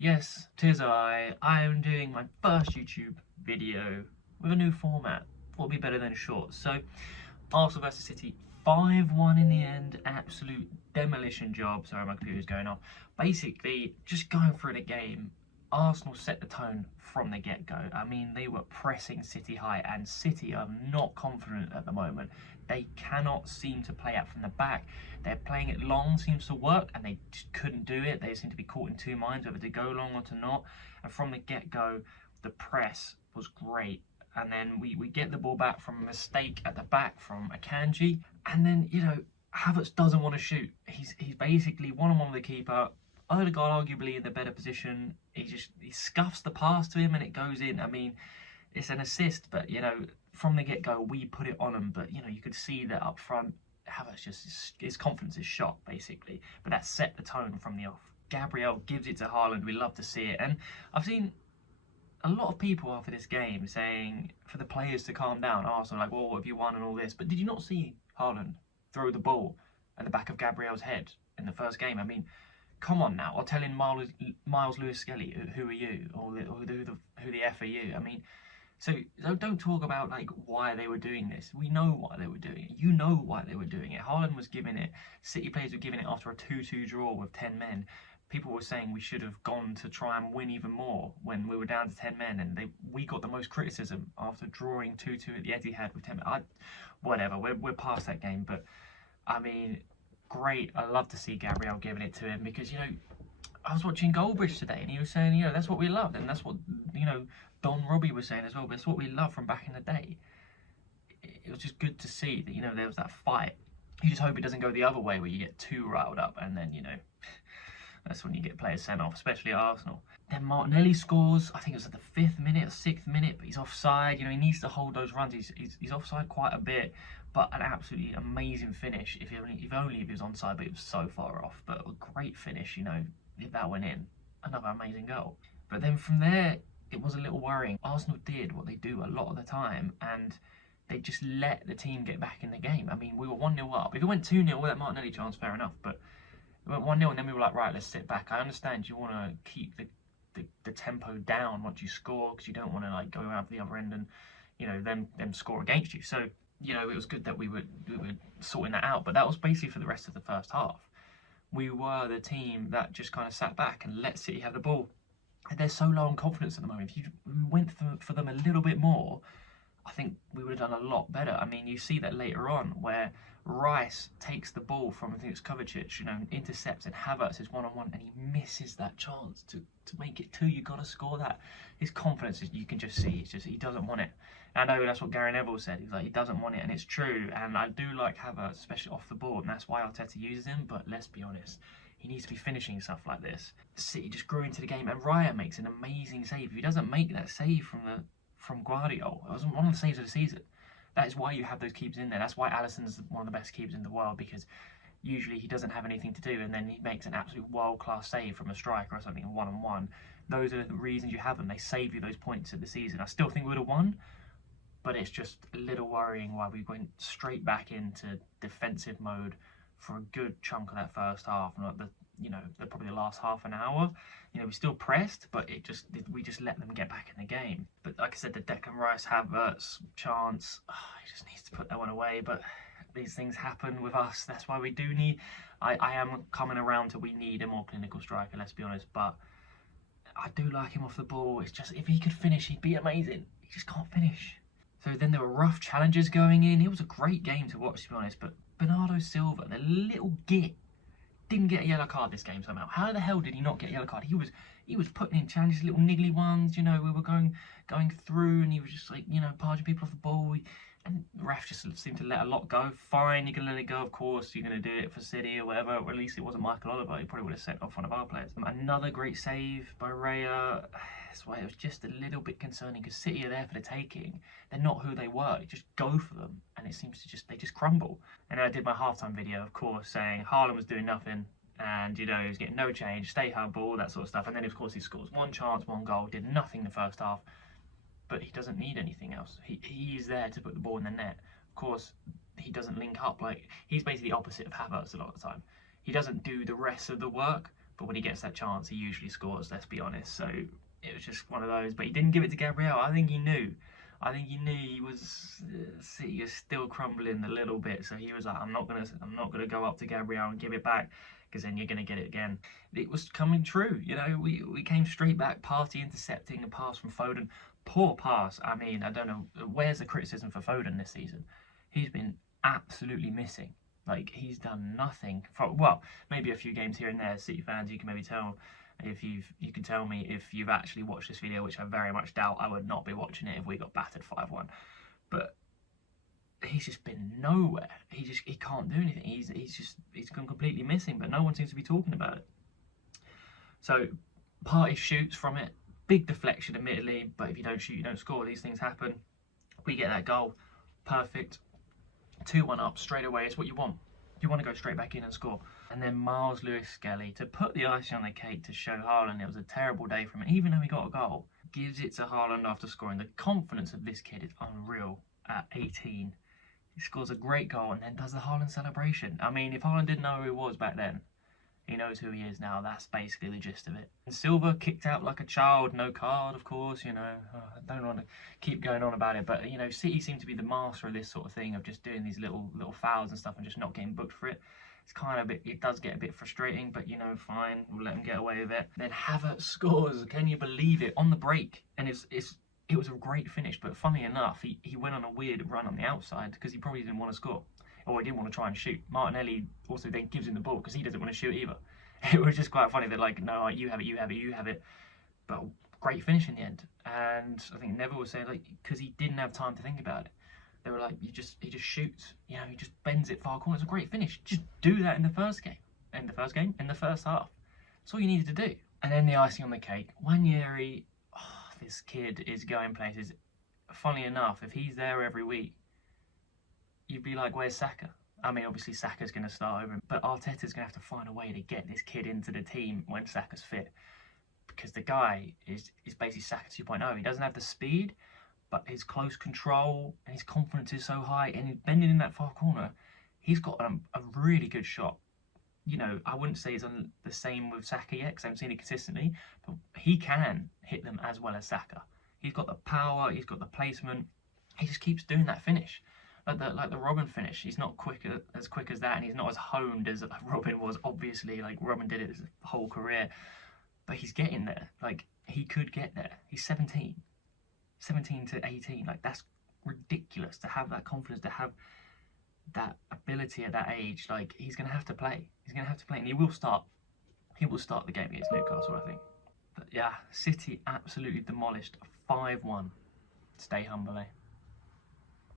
Yes, tis I. I am doing my first YouTube video with a new format. What would be better than short? So, Arsenal versus City, 5-1 in the end. Absolute demolition job. Sorry, my computer's going off. Basically, just going through the game, Arsenal set the tone from the get-go. I mean, they were pressing City high, and City are not confident at the moment. They cannot seem to play out from the back. They're playing it long, seems to work, and they just couldn't do it. They seem to be caught in two minds whether to go long or to not. And from the get-go, the press was great. And then we get the ball back from a mistake at the back from Akanji. And then, Havertz doesn't want to shoot. He's basically one-on-one with the keeper. Odegaard arguably in the better position. He scuffs the pass to him and it goes in. I mean, it's an assist, but from the get-go we put it on him. But you could see that up front, Havertz his confidence is shot basically. But that set the tone from the off. Gabriel gives it to Haaland. We love to see it, and I've seen a lot of people after this game saying for the players to calm down. Arsenal like, well, what have you won and all this? But did you not see Haaland throw the ball at the back of Gabriel's head in the first game? I mean, come on now. Or telling Miles Lewis-Skelly, who are you? Or who the F are you? I mean, so don't talk about like why they were doing this. We know why they were doing it. You know why they were doing it. Haaland was giving it. City players were giving it after a 2-2 draw with 10 men. People were saying we should have gone to try and win even more when we were down to 10 men, and we got the most criticism after drawing 2-2 at the Etihad with 10 men. Whatever, we're past that game, but I mean, great. I love to see Gabriel giving it to him because, I was watching Goldbridge today and he was saying, that's what we loved, and that's what, Don Robbie was saying as well, but it's what we love from back in the day. It was just good to see that, there was that fight. You just hope it doesn't go the other way where you get too riled up and then, that's when you get players sent off, especially at Arsenal. Then Martinelli scores, I think it was at the 5th minute or 6th minute, but he's offside. He needs to hold those runs. He's offside quite a bit, but an absolutely amazing finish. If only he was onside, but it was so far off. But a great finish, if that went in. Another amazing goal. But then from there, it was a little worrying. Arsenal did what they do a lot of the time, and they just let the team get back in the game. I mean, we were 1-0 up. If it went 2-0 with that Martinelli chance, fair enough, but we went 1-0 and then we were like, right, let's sit back. I understand you want to keep the tempo down once you score because you don't want to like go out the other end and them score against you. So it was good that we were sorting that out. But that was basically for the rest of the first half. We were the team that just kind of sat back and let City have the ball. And they're so low on confidence at the moment. If you went for them a little bit more, I think we would have done a lot better. I mean, you see that later on where Rice takes the ball from, I think it's Kovacic, intercepts, and Havertz is one-on-one and he misses that chance to make it 2. You got to score that. His confidence, you can just see, it's just he doesn't want it. And I know that's what Gary Neville said. He's like, he doesn't want it, and it's true. And I do like Havertz, especially off the ball, and that's why Arteta uses him. But let's be honest, he needs to be finishing stuff like this. City just grew into the game, and Raya makes an amazing save. If he doesn't make that save from Guardiola, it was one of the saves of the season. That is why you have those keepers in there. That's why Alisson's one of the best keepers in the world, because usually he doesn't have anything to do and then he makes an absolute world-class save from a striker or something one-on-one. Those are the reasons you have them. They save you those points of the season. I still think we would have won, but it's just a little worrying why we went straight back into defensive mode for a good chunk of that first half, and probably the last half an hour. We still pressed, but we just let them get back in the game. But like I said, the Declan Rice Havertz chance, he just needs to put that one away. But these things happen with us. That's why we do need. I am coming around to we need a more clinical striker. Let's be honest, but I do like him off the ball. It's just if he could finish, he'd be amazing. He just can't finish. So then there were rough challenges going in. It was a great game to watch, to be honest. But Bernardo Silva, the little git, didn't get a yellow card this game somehow. How the hell did he not get a yellow card? He was putting in challenges, little niggly ones. We were going through, and he was just like parging people off the ball. And the ref just seemed to let a lot go. Fine, you can let it go, of course. You're going to do it for City or whatever. Or at least it wasn't Michael Oliver. He probably would have sent off one of our players. Another great save by Raya. That's why it was just a little bit concerning because City are there for the taking. They're not who they were. You just go for them, and it seems to they just crumble. And then I did my halftime video, of course, saying Haaland was doing nothing. And he was getting no change, stay humble, that sort of stuff. And then of course he scores one chance, one goal, did nothing the first half. But he doesn't need anything else. He is there to put the ball in the net. Of course, he doesn't link up. Like, he's basically the opposite of Havertz a lot of the time. He doesn't do the rest of the work, but when he gets that chance, he usually scores, let's be honest. So it was just one of those, but he didn't give it to Gabriel. I think he knew. He was City is still crumbling a little bit, so he was like, I'm not gonna go up to Gabriel and give it back, because then you're gonna get it again. It was coming true, you know. We came straight back, Partey intercepting a pass from Foden, poor pass. I mean, I don't know, where's the criticism for Foden this season? He's been absolutely missing. Like, he's done nothing for, well, maybe a few games here and there. City fans, you can maybe tell if you can tell me if you've actually watched this video, which I very much doubt. I would not be watching it if we got battered 5-1. But he's just been nowhere. He can't do anything. He's gone completely missing, but no one seems to be talking about it. So Partey shoots from it, big deflection admittedly, but if you don't shoot, you don't score. These things happen. We get that goal, perfect. 2-1 up straight away. It's what you want. You want to go straight back in and score. And then Miles Lewis-Skelly, to put the icing on the cake, to show Haaland it was a terrible day for him, even though he got a goal, gives it to Haaland after scoring. The confidence of this kid is unreal at 18. He scores a great goal and then does the Haaland celebration. I mean, if Haaland didn't know who he was back then, he knows who he is now. That's basically the gist of it. And Silva kicked out like a child, no card, of course, you know. I don't want to keep going on about it, but, you know, City seem to be the master of this sort of thing, of just doing these little fouls and stuff and just not getting booked for it. It's kind of it does get a bit frustrating, but, you know, fine, we'll let him get away with it. Then Havertz scores, can you believe it, on the break? And it was a great finish, but funny enough, he went on a weird run on the outside because he probably didn't want to score. Or he didn't want to try and shoot. Martinelli also then gives him the ball because he doesn't want to shoot either. It was just quite funny that, like, no, you have it. But great finish in the end. And I think Neville was saying, like, because he didn't have time to think about it. They were like, he just shoots. You know, he just bends it far corner. It's a great finish. Just do that in the first game. In the first half. That's all you needed to do. And then the icing on the cake. Wanyeri, this kid is going places. Funnily enough, if he's there every week, you'd be like, where's Saka? I mean, obviously Saka's going to start over him, but Arteta's going to have to find a way to get this kid into the team when Saka's fit, because the guy is basically Saka 2.0. He doesn't have the speed, but his close control and his confidence is so high, and he's bending in that far corner. He's got a really good shot. You know, I wouldn't say it's on the same with Saka yet, because I haven't seen it consistently, but he can hit them as well as Saka. He's got the power, he's got the placement. He just keeps doing that finish. Like the Robin finish, he's not as quick as that, and he's not as honed as Robin was. Obviously, like, Robin did it his whole career, but he's getting there. Like, he could get there. He's 17 to 18. Like, that's ridiculous to have that confidence, to have that ability at that age. Like, he's gonna have to play. And he will start. He will start the game against Newcastle, I think. But yeah, City absolutely demolished 5-1. Stay humble, eh?